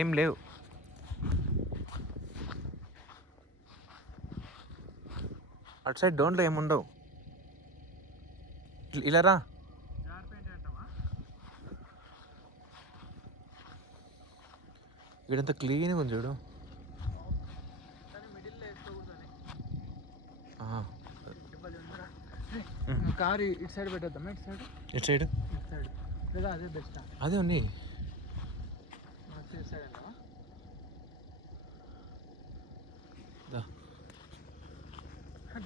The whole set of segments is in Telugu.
ఏం లేవు. అటు సైడ్ డోన్లో ఏముండవు. ఇలా రా. ఇక్కడంతా క్లీన్గా ఉంది చూడు. కారు ఇటు సైడ్ పెట్టేద్దామా? ఇటు సైడ్ లేదా అదే బెస్ట్? అదే ఉంది. ఇటు సైడ్ అంటావా?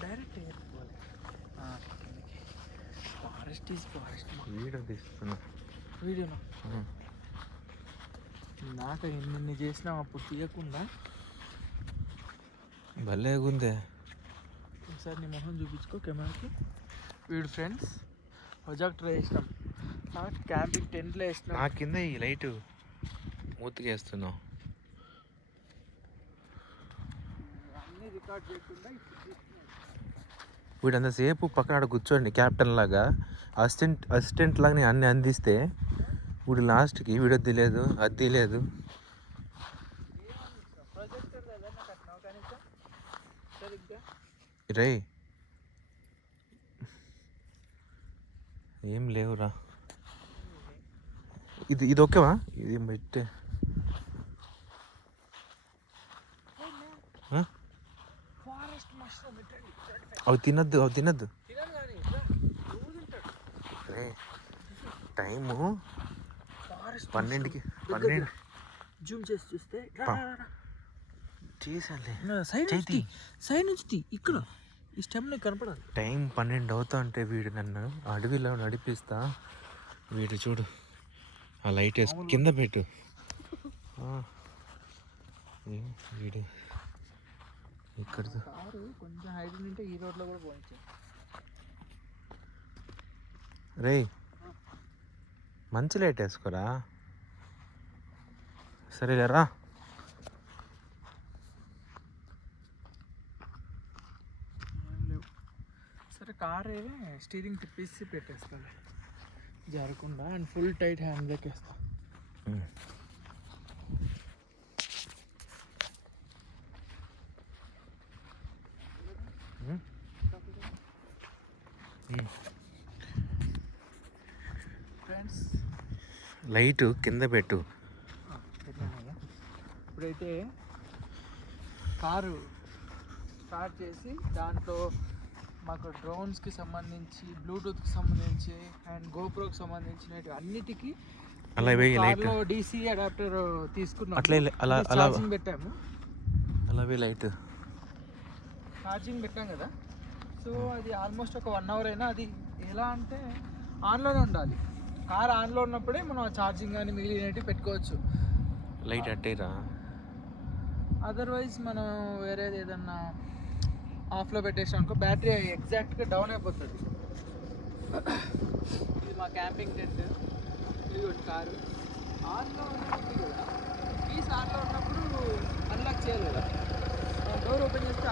డైరెక్ట్ వేసుకోవాలి. Forest is forest. వీడియో తీస్తున్నా. వీడియోనా? నాకు ఎన్ని చేసినా అప్పుడు తీయకుండా భలే ఉందే. ఒకసారి నీ మొహం చూపించుకో కెమెరాకి. వీడు ఫ్రెండ్స్ ప్రొజెక్టర్ వేసినాం, క్యాంపింగ్ టెంట్లో వేసినాం. నా కింద ఈ లైటు మూతికేస్తున్నావు. అన్నీ రికార్డ్ చేయకుండా వీడు అంతసేపు పక్కన ఆడ కూర్చోండి క్యాప్టెన్ లాగా, అసిస్టెంట్ లాగా నేను అన్ని అందిస్తే వీడు లాస్ట్కి వీడియో తీయలేదు, అది తీయలేదు. రే ఏం లేవురా. ఇది ఓకేవా? ఇది పెట్టే అవి తినద్దు. రే టైము 12కి జూమ్ చేసి చూస్తే సైడ్ నుంచి ఇక్కడ ఈ స్టెమ్ కనపడాలి. టైం 12 అవుతా అంటే వీడు నన్ను అడవిలో నడిపిస్తా. వీడు చూడు ఆ లైట్ వేసుకు కింద పెట్టు. వీడు ఇక్కడ కొంచెం హైట్ ఉంటే ఈ రోడ్లో కూడా పోవచ్చు. రే మంచి లైట్ వేసుకోరా. సరేలేరా. సరే కార్ స్టీరింగ్ తిప్పేసి పెట్టేస్తాను జరగకుండా, and full tight hand brake వేస్తా. ఫ్రెండ్స్ లైట్ కింద పెట్టు. ఇప్పుడైతే కారు స్టార్ట్ చేసి దాంట్లో మాకు డ్రోన్స్కి సంబంధించి, బ్లూటూత్కి సంబంధించి అండ్ గోప్రోకి సంబంధించిన అన్నిటికీ కార్లో DC అడాప్టర్ తీసుకున్నాం. ఛార్జింగ్ పెట్టాము. లైట్ ఛార్జింగ్ పెట్టాం కదా. సో అది ఆల్మోస్ట్ ఒక 1 అవర్ అయినా అది ఎలా అంటే ఆన్లోనే ఉండాలి. కార్ ఆన్లో ఉన్నప్పుడే మనం ఛార్జింగ్ కానీ మిగిలినవి పెట్టుకోవచ్చు. లైట్ అట్టేరా. అదర్వైజ్ మనం వేరేది ఏదన్నా ఆఫ్లో పెట్టేసాం అనుకో బ్యాటరీ ఎగ్జాక్ట్గా డౌన్ అయిపోతుంది. ఇది మా క్యాంపింగ్ టెంట్. ఇది ఒకటి కారు ఆన్లో ఉన్నప్పుడు కదా, కీస్ ఆన్లో ఉన్నప్పుడు అన్లాక్ చేయాలి కదా. డోర్ ఓపెన్ చేస్తే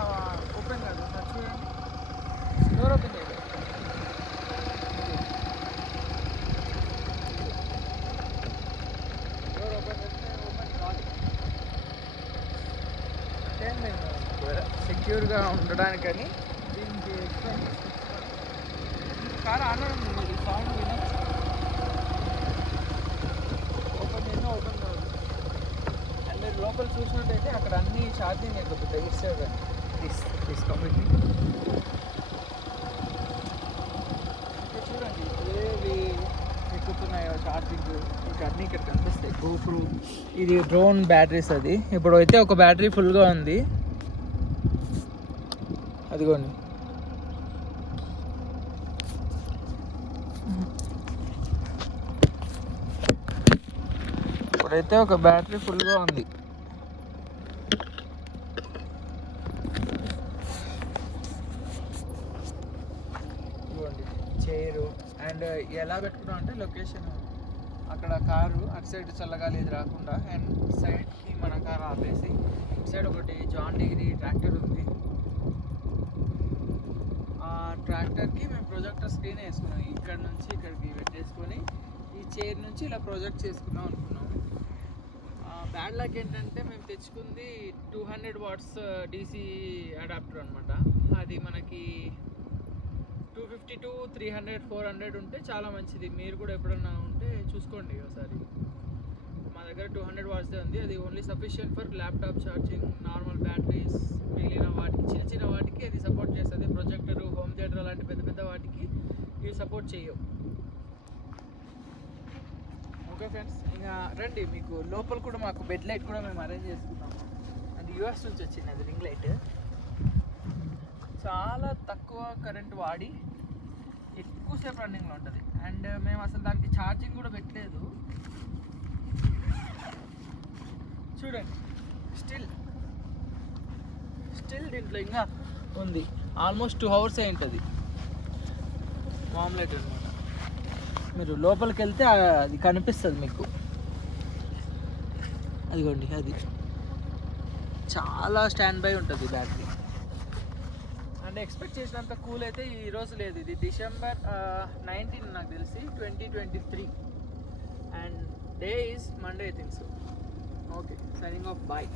ఓపెన్ కాదు. చూడండి, డోర్ ఓపెన్ చేయలేదు. డోర్ ఓపెన్ చేస్తే ఓపెన్ కాదు. అంటే మేము సెక్యూర్గా ఉండడానికని దీనికి కార్ ఆన్ ఉంది. సౌండ్ వినొచ్చు. ఓపెన్ చేసినా ఓపెన్ కాదు. అండ్ మీరు లోపల చూసినట్టయితే అక్కడ అన్ని ఛార్జింగ్ ఎక్కుతాయి. ఇస్తారు తీసుకోండి. చూడండి ఏవి ఎక్కుతున్నాయో ఛార్జింగ్ మీకు అన్నీ ఇక్కడ కనిపిస్తాయి. గోప్రో, ఇది డ్రోన్ బ్యాటరీస్. అది ఇప్పుడు అయితే ఒక బ్యాటరీ ఫుల్గా ఉంది. అదిగోండి. ఇప్పుడైతే ఒక బ్యాటరీ ఫుల్గా ఉంది. ఇదిగోండి చైరు. అండ్ ఎలా పెట్టుకున్నాం అంటే లొకేషన్ అక్కడ కారు అటు సైడ్ చల్లగాలి ఇది రాకుండా, అండ్ సైడ్కి మన కారు ఆపేసి ఇటు సైడ్ ఒకటి జాన్ డిగ్రీ ట్రాక్టర్ ఉంది. ఆ ట్రాక్టర్కి మేము ప్రొజెక్టర్ స్క్రీన్ వేసుకున్నాం. ఇక్కడ నుంచి ఇక్కడికి పెట్టేసుకొని ఈ చైర్ నుంచి ఇలా ప్రొజెక్ట్ చేసుకుందాం అనుకున్నాం. బ్యాడ్ లక్ ఏంటంటే మేము తెచ్చుకుంది 200 వాట్స్ డీసీ అడాప్టర్ అనమాట. అది మనకి 252, 300, 400 ఉంటే చాలా మంచిది. మీరు కూడా ఎప్పుడన్నా ఉంటే చూసుకోండి ఒకసారి. మా దగ్గర 200 వాట్స్దే ఉంది. అది only sufficient for laptop charging, normal batteries, మిగిలిన వాటికి చిన్న చిన్న వాటికి అది సపోర్ట్ చేస్తుంది. ప్రొజెక్టర్, హోమ్ థియేటర్ అలాంటి పెద్ద పెద్ద వాటికి ఇవి సపోర్ట్ చేయవు. ఓకే ఫ్రెండ్స్, ఇంకా రండి, మీకు లోపల కూడా మాకు బెడ్ లైట్ కూడా మేము అరేంజ్ చేసుకున్నాము. అది యూఎస్ నుంచి వచ్చింది, అది రింగ్ లైట్. చాలా తక్కువ కరెంట్ వాడి ఎక్కువసేపు రన్నింగ్లో ఉంటుంది. అండ్ మేము అసలు దానికి ఛార్జింగ్ కూడా పెట్టలేదు. చూడండి, స్టిల్ దీంట్లో ఇంకా ఉంది. ఆల్మోస్ట్ 2 hours అయి ఉంటుంది వామ్ లైట్ అనమాట. మీరు లోపలికి వెళ్తే అది కనిపిస్తుంది మీకు. అదిగోండి, అది చాలా స్టాండ్ బై ఉంటుంది బ్యాటరీ. అంటే ఎక్స్పెక్ట్ చేసినంత కూల్ అయితే ఈరోజు లేదు. ఇది December 19 నాకు తెలిసి 2023 and day is Monday I think so. Okay, signing off, bye.